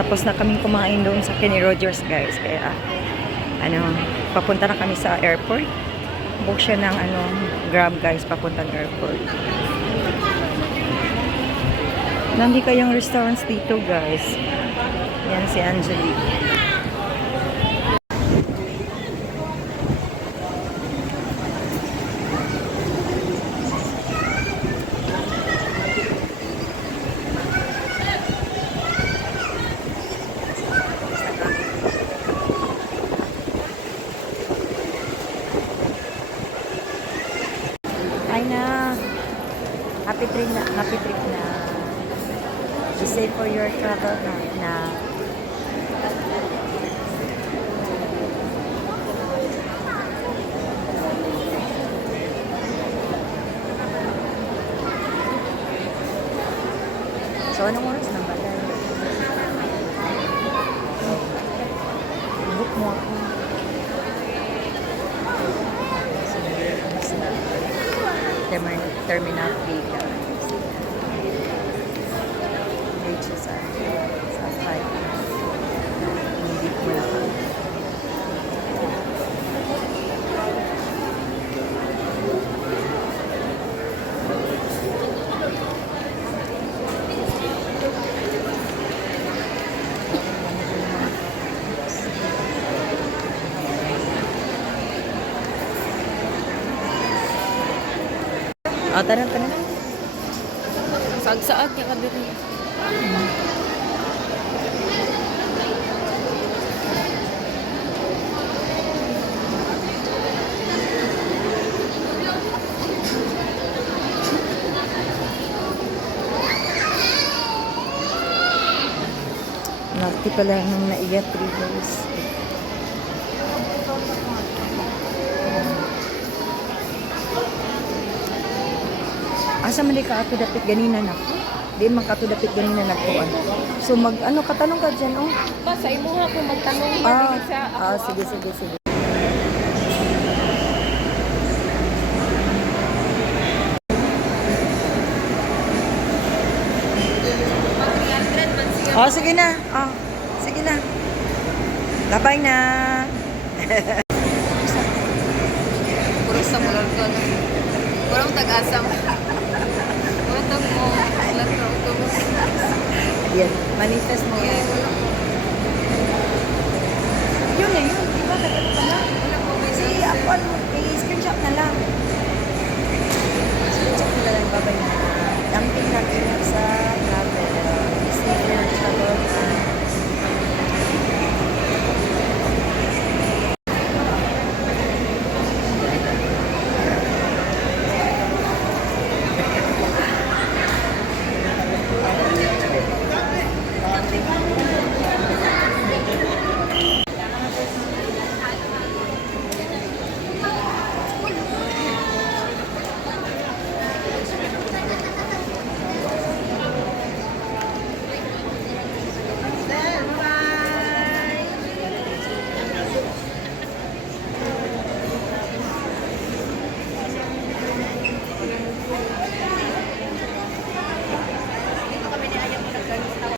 Tapos na kaming kumain doon sa Kenny Rogers, guys. Kaya, papunta na kami sa airport. Book siya ng, Grab, guys, papuntang airport. Nandi kayong restaurants dito, guys. Yan si Angelique. Ay na. Happy trip na. Happy trip na. Be safe for your travel na. So, anong oras na ba? Book mo ako. Terminal 3 guys. Reach sa 5. Hindi ko na ako. Tara. Saag-saag ka dito. Nakti pala nung naiya 3 days. Asa man di ka ato dapit ganina na. Di man ka ato dapit ganina na kuan. So katanong ka dyan, oh. Ba, sa imuha ko magtanong Sige. Sige na. Sige na. Labay na. Puro sa mulal ko. Purong tag-asam. Purong mo. Yan. Manifest mo. Yun. Diba? Tagal pa na. Wala ko may Si Apple, i-screenshot na lang.